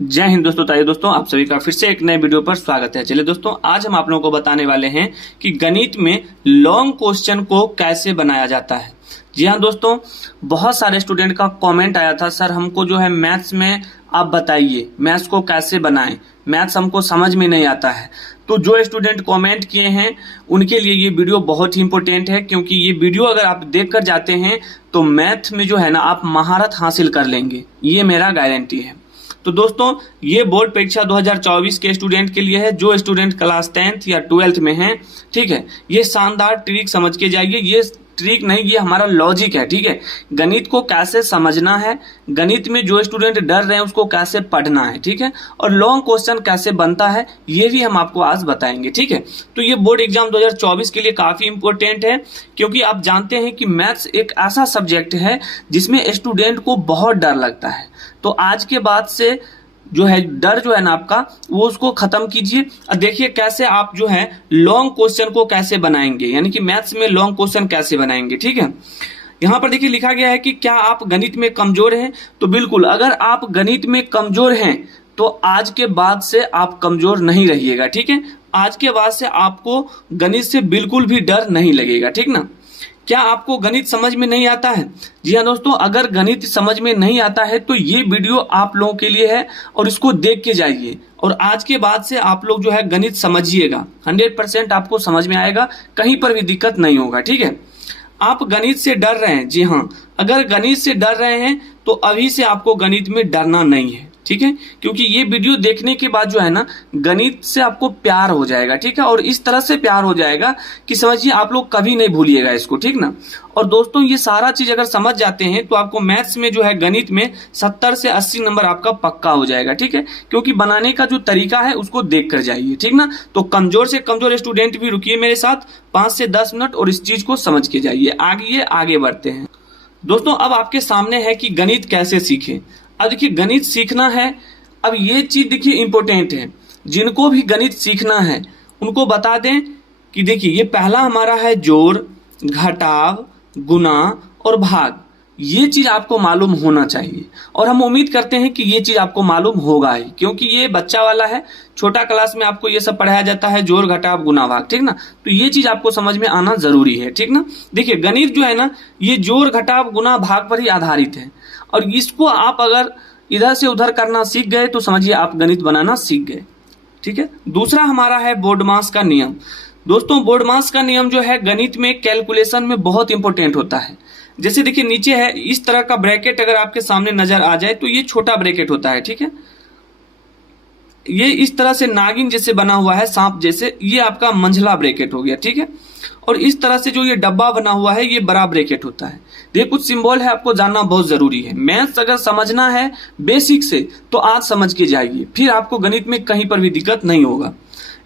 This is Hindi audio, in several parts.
जय हिंद दोस्तों। ताइए दोस्तों, आप सभी का फिर से एक नए वीडियो पर स्वागत है। चलिए दोस्तों, आज हम आप लोगों को बताने वाले हैं कि गणित में लॉन्ग क्वेश्चन को कैसे बनाया जाता है। जी हाँ दोस्तों, बहुत सारे स्टूडेंट का कमेंट आया था, सर हमको जो है मैथ्स में आप बताइए मैथ्स को कैसे बनाएं, मैथ्स हमको समझ में नहीं आता है। तो जो स्टूडेंट कमेंट किए हैं उनके लिए ये वीडियो बहुत ही इंपॉर्टेंट है, क्योंकि ये वीडियो अगर आप देख कर जाते हैं तो मैथ में जो है ना आप महारत हासिल कर लेंगे, ये मेरा गारंटी है। तो दोस्तों, ये बोर्ड परीक्षा 2024 के स्टूडेंट के लिए है, जो स्टूडेंट क्लास 10th या 12th में हैं। ठीक है, ये शानदार ट्रिक समझ के जाइए। ये ट्रिक नहीं, ये हमारा लॉजिक है। ठीक है, गणित को कैसे समझना है, गणित में जो स्टूडेंट डर रहे हैं उसको कैसे पढ़ना है। ठीक है, और लॉन्ग क्वेश्चन कैसे बनता है ये भी हम आपको आज बताएंगे। ठीक है, तो ये बोर्ड एग्जाम 2024 के लिए काफी इंपॉर्टेंट है, क्योंकि आप जानते हैं कि मैथ्स एक ऐसा सब्जेक्ट है जिसमें स्टूडेंट को बहुत डर लगता है। तो आज के बाद से जो है डर जो है ना आपका, वो उसको खत्म कीजिए और देखिए कैसे आप जो है लॉन्ग क्वेश्चन को कैसे बनाएंगे, यानी कि मैथ्स में लॉन्ग क्वेश्चन कैसे बनाएंगे। ठीक है, यहाँ पर देखिए लिखा गया है कि क्या आप गणित में कमजोर हैं। तो बिल्कुल, अगर आप गणित में कमजोर हैं तो आज के बाद से आप कमजोर नहीं रहिएगा। ठीक है, आज के बाद से आपको गणित से बिल्कुल भी डर नहीं लगेगा। ठीक ना, क्या आपको गणित समझ में नहीं आता है? जी हाँ दोस्तों, अगर गणित समझ में नहीं आता है तो ये वीडियो आप लोगों के लिए है और इसको देख के जाइए, और आज के बाद से आप लोग जो है गणित समझिएगा। 100% आपको समझ में आएगा, कहीं पर भी दिक्कत नहीं होगा। ठीक है, आप गणित से डर रहे हैं, जी हाँ, अगर गणित से डर रहे हैं तो अभी से आपको गणित में डरना नहीं है। ठीक है, क्योंकि ये वीडियो देखने के बाद जो है ना गणित से आपको प्यार हो जाएगा। ठीक है, और इस तरह से प्यार हो जाएगा कि समझिए आप लोग कभी नहीं भूलिएगा इसको। ठीक ना, और दोस्तों ये सारा चीज अगर समझ जाते हैं तो आपको मैथ्स में जो है गणित में 70 से 80 नंबर आपका पक्का हो जाएगा। ठीक है, क्योंकि बनाने का जो तरीका है उसको देख कर जाइए। ठीक ना, तो कमजोर से कमजोर स्टूडेंट भी रुकिए मेरे साथ 5 से 10 मिनट और इस चीज को समझ के जाइए। आगे बढ़ते हैं दोस्तों। अब आपके सामने है कि गणित कैसे सीखें। अब देखिए, गणित सीखना है, अब ये चीज देखिए इंपॉर्टेंट है, जिनको भी गणित सीखना है उनको बता दें कि देखिए ये पहला हमारा है जोड़, घटाव, गुना और भाग। ये चीज आपको मालूम होना चाहिए, और हम उम्मीद करते हैं कि ये चीज आपको मालूम होगा ही, क्योंकि ये बच्चा वाला है, छोटा क्लास में आपको ये सब पढ़ाया जाता है, जोड़ घटाव गुना भाग। ठीक ना, तो ये चीज आपको समझ में आना जरूरी है। ठीक ना, देखिए गणित जो है ना ये जोड़ घटाव गुना भाग पर ही आधारित है, और इसको आप अगर इधर से उधर करना सीख गए तो समझिए आप गणित बनाना सीख गए। ठीक है, दूसरा हमारा है बोर्डमास का नियम। दोस्तों, बोर्डमास का नियम जो है गणित में कैलकुलेशन में बहुत इंपॉर्टेंट होता है। जैसे देखिए नीचे है इस तरह का ब्रैकेट, अगर आपके सामने नजर आ जाए तो ये छोटा ब्रैकेट होता है। ठीक है, ये इस तरह से नागिन जैसे बना हुआ है, सांप जैसे, ये आपका मंझला ब्रैकेट हो गया। ठीक है, और इस तरह से जो ये डब्बा बना हुआ है ये बड़ा ब्रैकेट होता है। ये कुछ सिंबल है, आपको जानना बहुत जरूरी है। मैथ्स अगर समझना है बेसिक से तो आज समझ के जाइए, फिर आपको गणित में कहीं पर भी दिक्कत नहीं होगा।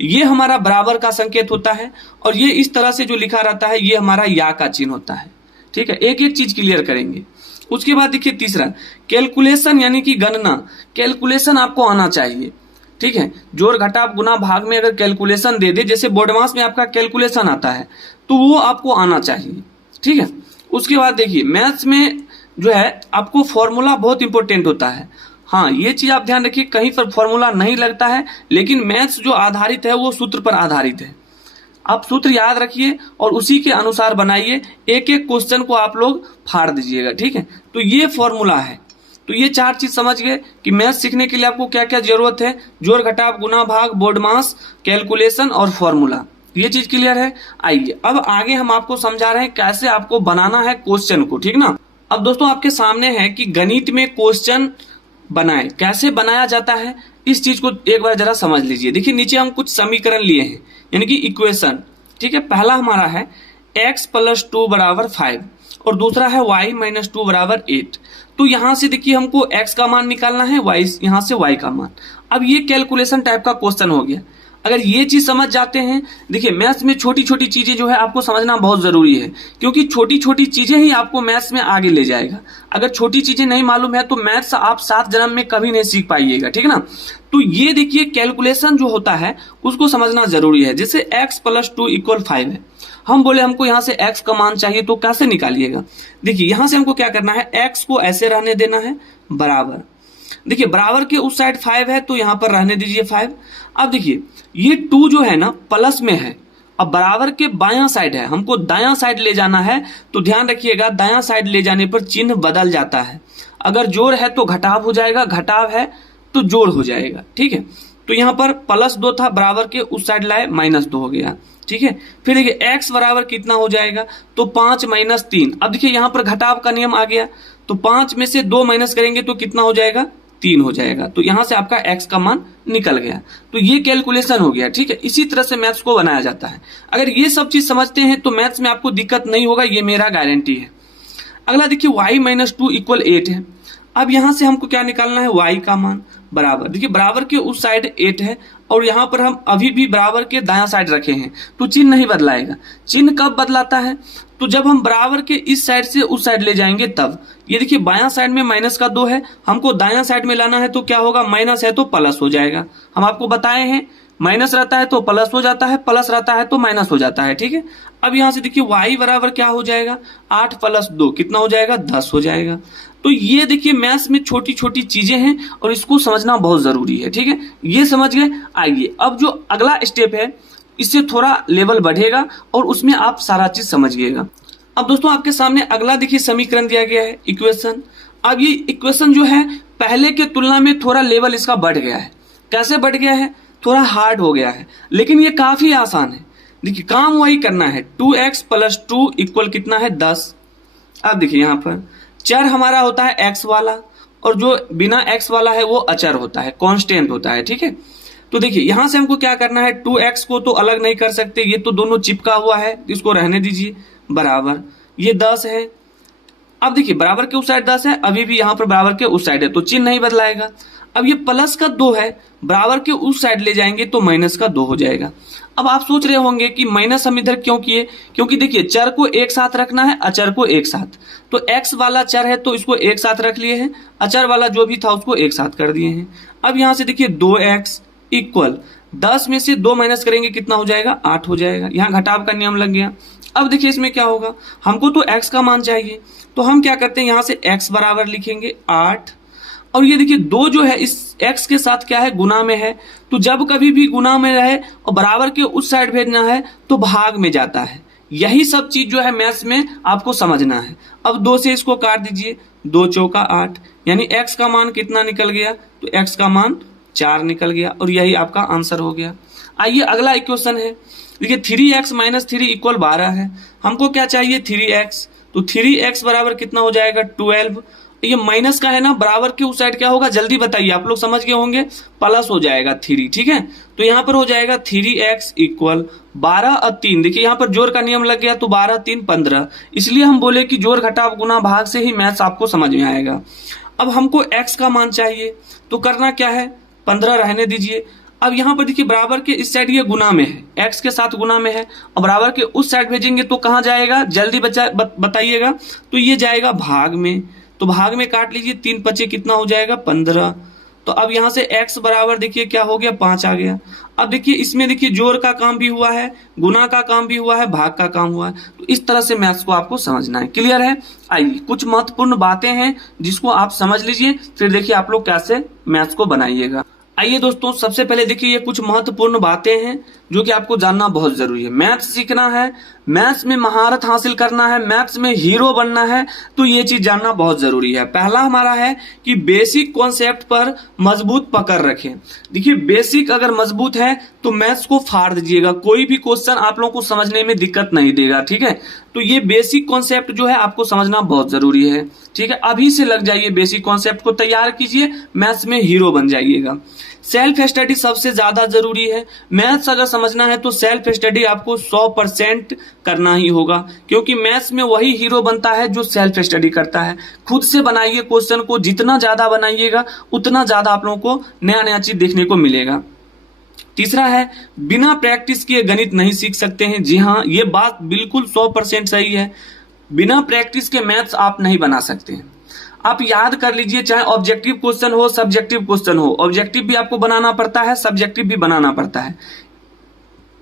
ये हमारा बराबर का संकेत होता है, और ये इस तरह से जो लिखा रहता है ये हमारा या का चिन्ह होता है। ठीक है, एक एक चीज क्लियर करेंगे। उसके बाद देखिए तीसरा कैलकुलेशन, यानी कि गणना। कैलकुलेशन आपको आना चाहिए। ठीक है, जोड़ घटाव गुना भाग में अगर कैलकुलेशन दे दे, जैसे बोर्डमास में आपका कैलकुलेशन आता है, तो वो आपको आना चाहिए। ठीक है, उसके बाद देखिए मैथ्स में जो है आपको फॉर्मूला बहुत इंपॉर्टेंट होता है। हाँ, ये चीज आप ध्यान रखिए, कहीं पर फॉर्मूला नहीं लगता है, लेकिन मैथ्स जो आधारित है वो सूत्र पर आधारित है। आप सूत्र याद रखिए और उसी के अनुसार बनाइए, एक एक क्वेश्चन को आप लोग फाड़ दीजिएगा। ठीक है, तो ये फॉर्मूला है। तो ये 4 चीज समझ गए कि मैथ सीखने के लिए आपको क्या क्या जरूरत है। जोड़ घटाव गुना भाग, बोर्डमास, कैलकुलेशन और फॉर्मूला। ये चीज क्लियर है। आइए अब आगे हम आपको समझा रहे हैं कैसे आपको बनाना है क्वेश्चन को। ठीक ना, अब दोस्तों आपके सामने है कि गणित में क्वेश्चन बनाए, कैसे बनाया जाता है, इस चीज को एक बार जरा समझ लीजिए। देखिए नीचे हम कुछ समीकरण लिए हैं, यानी कि इक्वेशन। ठीक है, पहला हमारा है x + 2 = 5 और दूसरा है y - 2 = 8। तो यहां से देखिए हमको x का मान निकालना है, y यहां से y का मान। अब ये कैलकुलेशन टाइप का क्वेश्चन हो गया। अगर ये चीज समझ जाते हैं, देखिए मैथ्स में छोटी छोटी चीजें जो है आपको समझना बहुत जरूरी है, क्योंकि छोटी छोटी चीजें ही आपको मैथ्स में आगे ले जाएगा। अगर छोटी चीजें नहीं मालूम है तो मैथ्स आप 7 जन्म में कभी नहीं सीख पाइएगा। ठीक है ना, तो ये देखिए कैलकुलेशन जो होता है उसको समझना जरूरी है। जैसे x + 2 = 5 है, हम बोले हमको यहाँ से x का मान चाहिए, तो कैसे निकालिएगा। देखिए यहाँ से हमको क्या करना है, x को ऐसे रहने देना है बराबर, देखिए बराबर के उस साइड 5 है तो यहां पर रहने दीजिए 5। अब देखिए ये 2 जो है ना प्लस में है, अब बराबर के बायां साइड है, हमको दायां साइड ले जाना है, तो ध्यान रखिएगा दायां साइड ले जाने पर चिन्ह बदल जाता है। अगर जोड़ है तो घटाव हो जाएगा, घटाव है तो जोड़ हो जाएगा, ठीक है। तो यहाँ पर +2 था, बराबर के उस साइड लाए -2 हो गया, ठीक है। फिर देखिए x बराबर कितना हो जाएगा, तो 5 - 3। अब देखिए यहाँ पर घटाव का नियम आ गया, तो 5 में से 2 माइनस करेंगे तो कितना हो जाएगा, 3 हो जाएगा। तो यहां से आपका x का मान निकल गया। तो ये कैलकुलेशन हो गया, ठीक है। इसी तरह से मैथ्स को बनाया जाता है। अगर ये सब चीज समझते हैं तो मैथ्स में आपको दिक्कत नहीं होगा, ये मेरा गारंटी है। अगला देखिए y - 2 = 8 है। अब यहां से हमको क्या निकालना है, y का मान बराबर, देखिए बराबर के उस साइड 8 है और यहां पर हम अभी भी बराबर के दायां साइड रखे हैं, तो चिन्ह नहीं बदलाएगा। चिन्ह कब बदलाता है, तो जब हम बराबर के इस साइड से उस साइड ले जाएंगे तब। ये देखिए बायां साइड में -2 है, हमको दायां साइड में लाना है, तो क्या होगा, माइनस है तो प्लस हो जाएगा। हम आपको बताए हैं माइनस रहता है तो प्लस हो जाता है, प्लस रहता है तो माइनस हो जाता है, ठीक है। अब यहां से देखिए y बराबर क्या हो जाएगा, 8 + 2 कितना हो जाएगा, 10 हो जाएगा। तो ये देखिए मैथ्स में छोटी छोटी चीजें हैं और इसको समझना बहुत जरूरी है, ठीक है। ये समझ गए। आइए अब जो अगला स्टेप है इससे थोड़ा लेवल बढ़ेगा और उसमें आप सारा चीज समझिएगा। अब दोस्तों आपके सामने अगला देखिए समीकरण दिया गया है, इक्वेशन। अब ये इक्वेशन जो है पहले के तुलना में थोड़ा लेवल इसका बढ़ गया है। कैसे बढ़ गया है, थोड़ा हार्ड हो गया है, लेकिन ये काफी आसान है। देखिए काम वही करना है, 2x + 2 = कितना है, 10। अब देखिए यहाँ पर चर हमारा होता है x वाला और जो बिना x वाला है वो अचर होता है, कांस्टेंट होता है, ठीक है। तो देखिए यहां से हमको क्या करना है, 2x को तो अलग नहीं कर सकते, ये तो दोनों चिपका हुआ है, इसको रहने दीजिए बराबर, ये 10 है। अब देखिए बराबर के उस साइड 10 है, अभी भी यहाँ पर बराबर के उस साइड है, तो चिन्ह नहीं बदलाएगा। अब ये +2 है, बराबर के उस साइड ले जाएंगे तो -2 हो जाएगा। अब आप सोच रहे होंगे कि माइनस हम इधर क्यों किए, क्योंकि देखिए चर को एक साथ रखना है, अचर को एक साथ। तो x वाला चर है तो इसको एक साथ रख लिए हैं, अचर वाला जो भी था उसको एक साथ कर दिए हैं। अब यहां से देखिए 2x = 10 में से 2 माइनस करेंगे कितना हो जाएगा, 8 हो जाएगा। यहाँ घटाव का नियम लग गया। अब देखिए इसमें क्या होगा, हमको तो x का मान चाहिए, तो हम क्या करते हैं, यहां से x बराबर लिखेंगे 8। और ये देखिए 2 जो है इस x के साथ क्या है, गुना में है, तो जब कभी भी गुना में रहे और बराबर के उस साइड भेजना है तो भाग में जाता है। यही सब चीज जो है मैथ्स में आपको समझना है। अब 2 से इसको काट दीजिए, 2 चौका 8, यानी x का मान कितना निकल गया, तो x का मान 4 निकल गया और यही आपका आंसर हो गया। आइए अगला इक्वेशन है, देखिए 3x - 3 = 12 है। हमको क्या चाहिए, 3x, तो 3x बराबर कितना हो जाएगा, 12। ये माइनस का है ना, बराबर के उस साइड क्या होगा, जल्दी बताइए, आप लोग समझ गए होंगे, प्लस हो जाएगा 3, ठीक है। तो यहाँ पर हो जाएगा 3x = 12 और 3। देखिए यहाँ पर जोड़ का नियम लग गया, तो 12 - 3 = 15। इसलिए हम बोले कि जोड़ घटाव गुना भाग से ही मैथ्स आपको समझ में आएगा। अब हमको x का मान चाहिए, तो करना क्या है, 15 रहने दीजिए। अब यहाँ पर देखिए बराबर के इस साइड ये गुना में है, x के साथ गुना में है, और बराबर के उस साइड भेजेंगे तो कहाँ जाएगा, जल्दी बताइएगा, तो ये जाएगा भाग में। तो भाग में काट लीजिए, 3 × 5 कितना हो जाएगा, 15। तो अब यहां से x बराबर देखिए क्या हो गया, 5 आ गया। अब देखिए इसमें देखिए जोड़ का काम भी हुआ है, गुना का काम भी हुआ है, भाग का काम हुआ है। तो इस तरह से मैथ्स को आपको समझना है। क्लियर है। आइए कुछ महत्वपूर्ण बातें हैं जिसको आप समझ लीजिए, फिर देखिए आप लोग कैसे मैथ्स को बनाइएगा। आइए दोस्तों सबसे पहले देखिए ये कुछ महत्वपूर्ण बातें हैं जो कि आपको जानना बहुत जरूरी है। मैथ्स सीखना है, मैथ्स में महारत हासिल करना है, मैथ्स में हीरो बनना है, तो ये चीज जानना बहुत जरूरी है। पहला हमारा है कि बेसिक कॉन्सेप्ट पर मजबूत पकड़ रखें। देखिए बेसिक अगर मजबूत है तो मैथ्स को फाड़ दीजिएगा, कोई भी क्वेश्चन आप लोगों को समझने में दिक्कत नहीं देगा, ठीक है। तो ये बेसिक कॉन्सेप्ट जो है आपको समझना बहुत जरूरी है, ठीक है। अभी से लग जाइए, बेसिक कॉन्सेप्ट को तैयार कीजिए, मैथ्स में हीरो बन जाइएगा। सेल्फ स्टडी सबसे ज्यादा जरूरी है। मैथ्स अगर समझना है तो सेल्फ स्टडी आपको 100% करना ही होगा, क्योंकि मैथ्स में वही हीरो बनता है जो सेल्फ स्टडी करता है। खुद से बनाइए क्वेश्चन को, जितना ज्यादा बनाइएगा उतना ज्यादा आप लोगों को नया नया चीज देखने को मिलेगा। तीसरा है बिना प्रैक्टिस किए गणित नहीं सीख सकते हैं। जी हाँ, ये बात बिल्कुल 100% सही है। बिना प्रैक्टिस के मैथ्स आप नहीं बना सकते हैं। आप याद कर लीजिए, चाहे ऑब्जेक्टिव क्वेश्चन हो, सब्जेक्टिव क्वेश्चन हो, ऑब्जेक्टिव भी आपको बनाना पड़ता है, सब्जेक्टिव भी बनाना पड़ता है।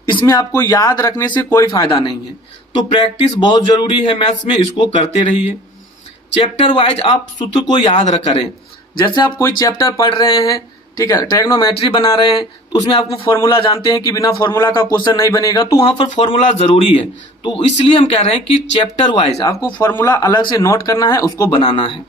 इसमें आपको याद रखने से कोई फायदा नहीं है, तो प्रैक्टिस बहुत जरूरी है मैथ्स में, इसको करते रहिए। चैप्टर वाइज आप सूत्र को याद करें। जैसे आप कोई चैप्टर पढ़ रहे हैं, ठीक है, ट्रिग्नोमेट्री बना रहे हैं, तो उसमें आपको फॉर्मूला जानते हैं कि बिना फॉर्मूला का क्वेश्चन नहीं बनेगा, तो वहां पर फॉर्मूला जरूरी है। तो इसलिए हम कह रहे हैं कि चैप्टर वाइज आपको फॉर्मूला अलग से नोट करना है, उसको बनाना है।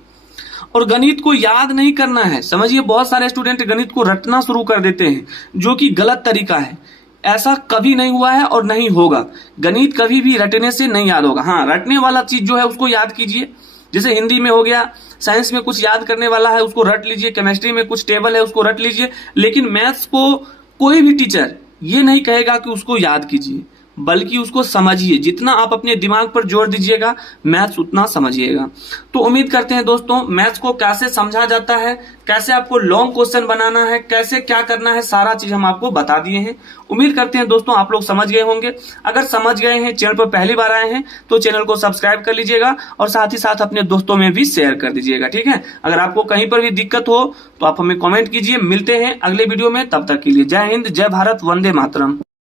और गणित को याद नहीं करना है। समझिए, बहुत सारे स्टूडेंट गणित को रटना शुरू कर देते हैं, जो कि गलत तरीका है। ऐसा कभी नहीं हुआ है और नहीं होगा। गणित कभी भी रटने से नहीं याद होगा। हाँ, रटने वाला चीज जो है उसको याद कीजिए, जैसे हिंदी में हो गया, साइंस में कुछ याद करने वाला है उसको रट लीजिए, केमिस्ट्री में कुछ टेबल है उसको रट लीजिए। लेकिन मैथ्स को कोई भी टीचर ये नहीं कहेगा कि उसको याद कीजिए, बल्कि उसको समझिए। जितना आप अपने दिमाग पर जोर दीजिएगा, मैथ्स उतना समझिएगा। तो उम्मीद करते हैं दोस्तों, मैथ्स को कैसे समझा जाता है, कैसे आपको लॉन्ग क्वेश्चन बनाना है, कैसे क्या करना है, सारा चीज हम आपको बता दिए हैं। उम्मीद करते हैं दोस्तों आप लोग समझ गए होंगे। अगर समझ गए हैं, चैनल पर पहली बार आए हैं, तो चैनल को सब्सक्राइब कर लीजिएगा और साथ ही साथ अपने दोस्तों में भी शेयर कर दीजिएगा, ठीक है। अगर आपको कहीं पर भी दिक्कत हो तो आप हमें कॉमेंट कीजिए। मिलते हैं अगले वीडियो में, तब तक के लिए जय हिंद, जय भारत, वंदे मातरम।